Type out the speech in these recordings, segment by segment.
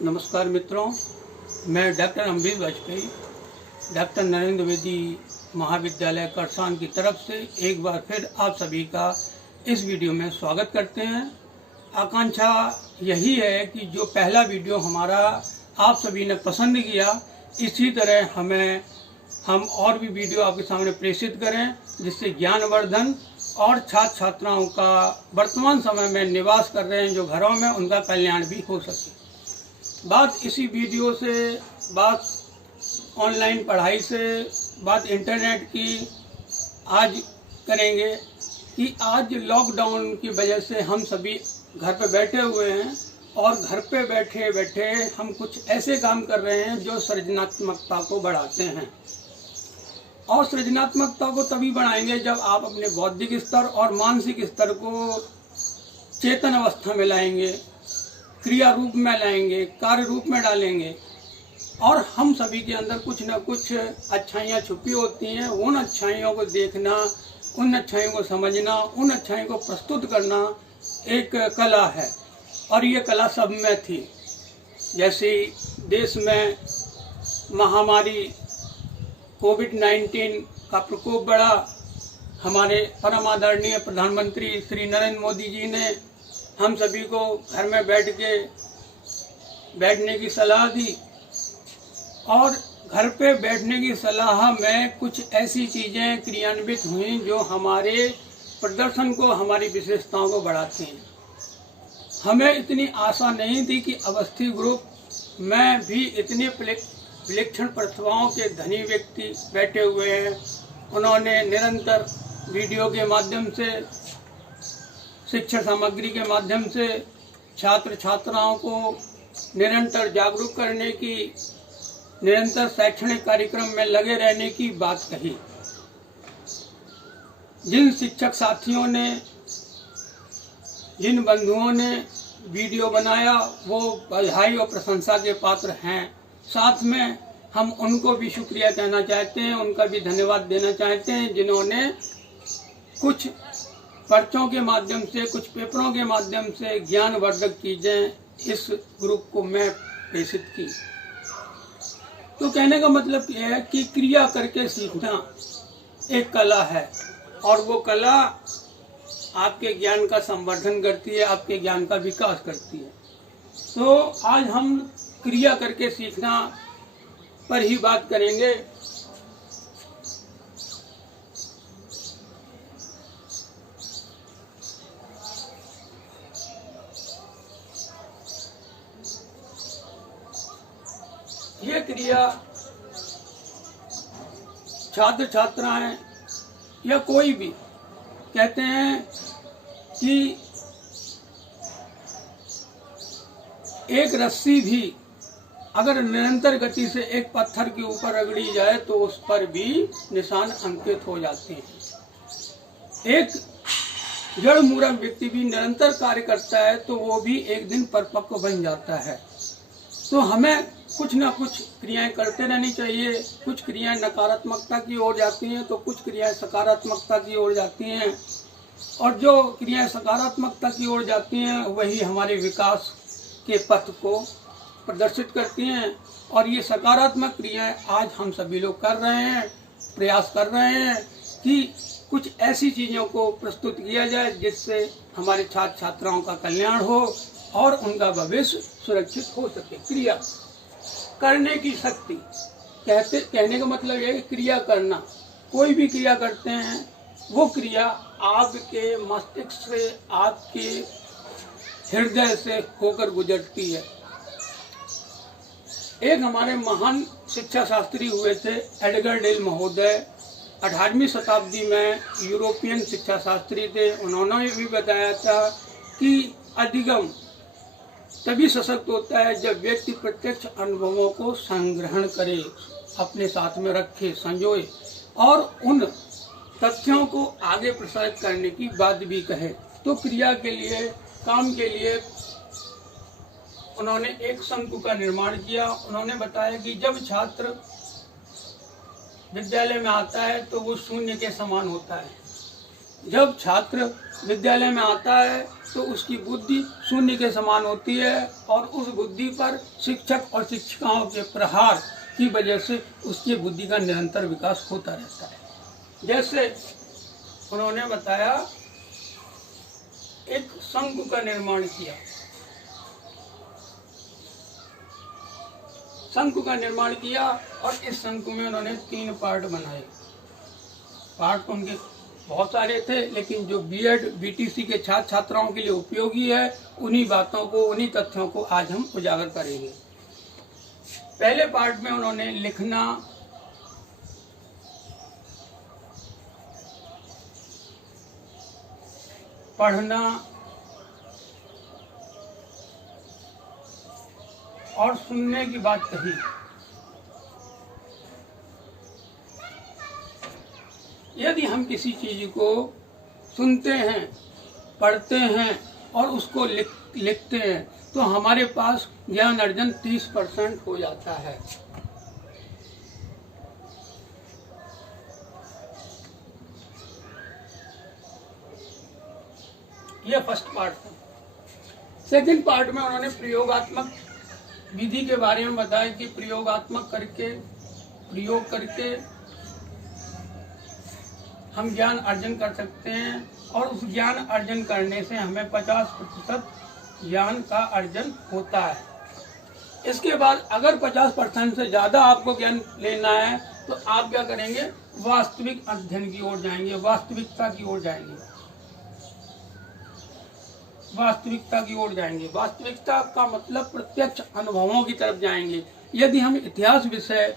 नमस्कार मित्रों, मैं डॉक्टर अमरीश वाजपेयी डॉक्टर नरेंद्र वेदी महाविद्यालय करसान की तरफ से एक बार फिर आप सभी का इस वीडियो में स्वागत करते हैं। आकांक्षा यही है कि जो पहला वीडियो हमारा आप सभी ने पसंद किया, इसी तरह हम और भी वीडियो आपके सामने प्रेषित करें, जिससे ज्ञानवर्धन और छात्र छात्राओं का वर्तमान समय में निवास कर रहे हैं जो घरों में, उनका कल्याण भी हो सके। बात इसी वीडियो से, बात ऑनलाइन पढ़ाई से, बात इंटरनेट की आज करेंगे कि आज लॉकडाउन की वजह से हम सभी घर पे बैठे हुए हैं और घर पे बैठे बैठे हम कुछ ऐसे काम कर रहे हैं जो सृजनात्मकता को बढ़ाते हैं। और सृजनात्मकता को तभी बढ़ाएंगे जब आप अपने बौद्धिक स्तर और मानसिक स्तर को चेतन अवस्था में लाएंगे, क्रिया रूप में लाएंगे, कार्य रूप में डालेंगे। और हम सभी के अंदर कुछ न कुछ अच्छाइयाँ छुपी होती हैं। उन अच्छाइयों को देखना, उन अच्छाइयों को समझना, उन अच्छाइयों को प्रस्तुत करना एक कला है और ये कला सब में थी। जैसे देश में महामारी कोविड-19 का प्रकोप बढ़ा, हमारे परम आदरणीय प्रधानमंत्री श्री नरेंद्र मोदी जी ने हम सभी को घर में बैठने की सलाह दी। और घर पे बैठने की सलाह में कुछ ऐसी चीज़ें क्रियान्वित हुई जो हमारे प्रदर्शन को, हमारी विशेषताओं को बढ़ाती हैं। हमें इतनी आशा नहीं थी कि अवस्थी ग्रुप में भी इतने विलक्षण प्रतिभाओं के धनी व्यक्ति बैठे हुए हैं। उन्होंने निरंतर वीडियो के माध्यम से, शिक्षा सामग्री के माध्यम से छात्र छात्राओं को निरंतर जागरूक करने की, निरंतर शैक्षणिक कार्यक्रम में लगे रहने की बात कही। जिन शिक्षक साथियों ने, जिन बंधुओं ने वीडियो बनाया, वो बधाई और प्रशंसा के पात्र हैं। साथ में हम उनको भी शुक्रिया कहना चाहते हैं, उनका भी धन्यवाद देना चाहते हैं जिन्होंने कुछ पर्चों के माध्यम से, कुछ पेपरों के माध्यम से ज्ञानवर्धक चीज़ें इस ग्रुप को मैं प्रेषित की। तो कहने का मतलब यह है कि क्रिया करके सीखना एक कला है और वो कला आपके ज्ञान का संवर्धन करती है, आपके ज्ञान का विकास करती है। तो आज हम क्रिया करके सीखना पर ही बात करेंगे। ये क्रिया छात्र छात्राएं या कोई भी कहते हैं कि एक रस्सी भी अगर निरंतर गति से एक पत्थर के ऊपर रगड़ी जाए तो उस पर भी निशान अंकित हो जाते हैं। एक जड़ मूर्ख व्यक्ति भी निरंतर कार्य करता है तो वो भी एक दिन परिपक्व बन जाता है। तो हमें कुछ ना कुछ क्रियाएं करते रहनी चाहिए। कुछ क्रियाएं नकारात्मकता की ओर जाती हैं तो कुछ क्रियाएं सकारात्मकता की ओर जाती हैं। और जो क्रियाएं सकारात्मकता की ओर जाती हैं वही हमारे विकास के पथ को प्रदर्शित करती हैं। और ये सकारात्मक क्रियाएं आज हम सभी लोग कर रहे हैं, प्रयास कर रहे हैं कि कुछ ऐसी चीज़ों को प्रस्तुत किया जाए जिससे हमारे छात्र छात्राओं का कल्याण हो और उनका भविष्य सुरक्षित हो सके। क्रिया करने की शक्ति, कहने का मतलब ये है क्रिया करना। कोई भी क्रिया करते हैं वो क्रिया आपके मस्तिष्क से, आपके हृदय से होकर गुजरती है। एक हमारे महान शिक्षा शास्त्री हुए थे एडगर डेल महोदय, 18वीं शताब्दी में यूरोपियन शिक्षा शास्त्री थे। उन्होंने भी बताया था कि अधिगम तभी सशक्त होता है जब व्यक्ति प्रत्यक्ष अनुभवों को संग्रहण करे, अपने साथ में रखे, संजोए और उन तथ्यों को आगे प्रसारित करने की बात भी कहे। तो क्रिया के लिए, काम के लिए उन्होंने एक शंकु का निर्माण किया। उन्होंने बताया कि जब छात्र विद्यालय में आता है तो वो शून्य के समान होता है। जब छात्र विद्यालय में आता है तो उसकी बुद्धि शून्य के समान होती है और उस बुद्धि पर शिक्षक और शिक्षिकाओं के प्रहार की वजह से उसकी बुद्धि का निरंतर विकास होता रहता है। जैसे उन्होंने बताया, एक शंकु का निर्माण किया। शंकु का निर्माण किया और इस शंकु में उन्होंने 3 पार्ट बनाए। पार्ट उनके बहुत सारे थे, लेकिन जो बीएड बीटीसी के छात्र छात्राओं के लिए उपयोगी है, उन्हीं बातों को, उन्हीं तथ्यों को आज हम उजागर करेंगे। पहले पार्ट में उन्होंने लिखना, पढ़ना और सुनने की बात कही। यदि हम किसी चीज को सुनते हैं, पढ़ते हैं और उसको लिखते हैं तो हमारे पास ज्ञान अर्जन 30% हो जाता है। यह फर्स्ट पार्ट था। सेकंड पार्ट में उन्होंने प्रयोगात्मक विधि के बारे में बताया कि प्रयोग करके हम ज्ञान अर्जन कर सकते हैं और उस ज्ञान अर्जन करने से हमें 50% ज्ञान का अर्जन होता है। इसके बाद अगर 50% से ज़्यादा आपको ज्ञान लेना है तो आप क्या करेंगे, वास्तविक अध्ययन की ओर जाएंगे, वास्तविकता की ओर जाएंगे, वास्तविकता की ओर जाएंगे। वास्तविकता का मतलब प्रत्यक्ष अनुभवों की तरफ जाएंगे। यदि हम इतिहास विषय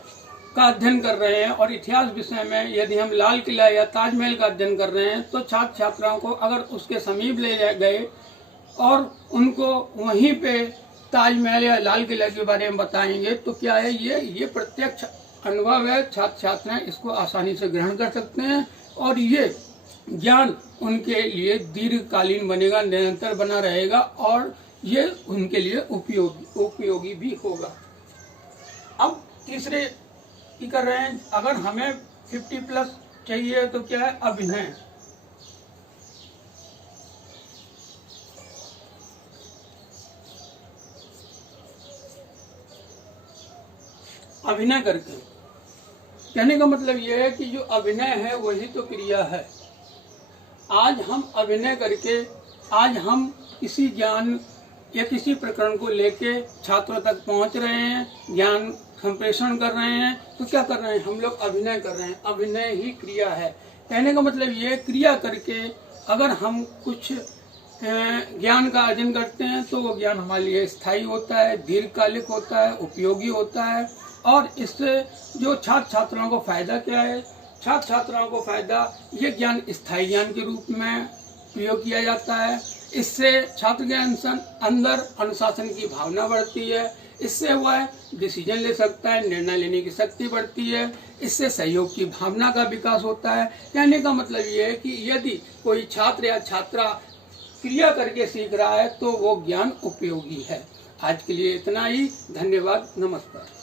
का अध्ययन कर रहे हैं और इतिहास विषय में यदि हम लाल किला या ताजमहल का अध्ययन कर रहे हैं तो छात्र छात्राओं को अगर उसके समीप ले गए और उनको वहीं पे ताजमहल या लाल किला के बारे में बताएंगे तो क्या है, ये प्रत्यक्ष अनुभव है। छात्र छात्राएं इसको आसानी से ग्रहण कर सकते हैं और ये ज्ञान उनके लिए दीर्घकालीन बनेगा, निरंतर बना रहेगा और ये उनके लिए उपयोगी भी होगा। अब तीसरे की कर रहे हैं, अगर हमें 50+ चाहिए तो क्या है, अभिनय। अभिनय करके कहने का मतलब यह है कि जो अभिनय है वही तो क्रिया है। आज हम अभिनय करके, आज हम किसी ज्ञान या किसी प्रकरण को लेके छात्रों तक पहुंच रहे हैं, ज्ञान संप्रेषण कर रहे हैं, तो क्या कर रहे हैं, हम लोग अभिनय कर रहे हैं। अभिनय ही क्रिया है। कहने का मतलब ये, क्रिया करके अगर हम कुछ ज्ञान का अर्जन करते हैं तो वो ज्ञान हमारे लिए स्थायी होता है, दीर्घकालिक होता है, उपयोगी होता है। और इससे जो छात्र छात्राओं को फायदा क्या है, छात्र छात्राओं को फायदा, ये ज्ञान स्थायी ज्ञान के रूप में प्रयोग किया जाता है। इससे छात्र के अंदर अनुशासन की भावना बढ़ती है, इससे वह डिसीजन ले सकता है, निर्णय लेने की शक्ति बढ़ती है, इससे सहयोग की भावना का विकास होता है। कहने का मतलब ये है कि यदि कोई छात्र या छात्रा क्रिया करके सीख रहा है तो वो ज्ञान उपयोगी है। आज के लिए इतना ही। धन्यवाद। नमस्कार।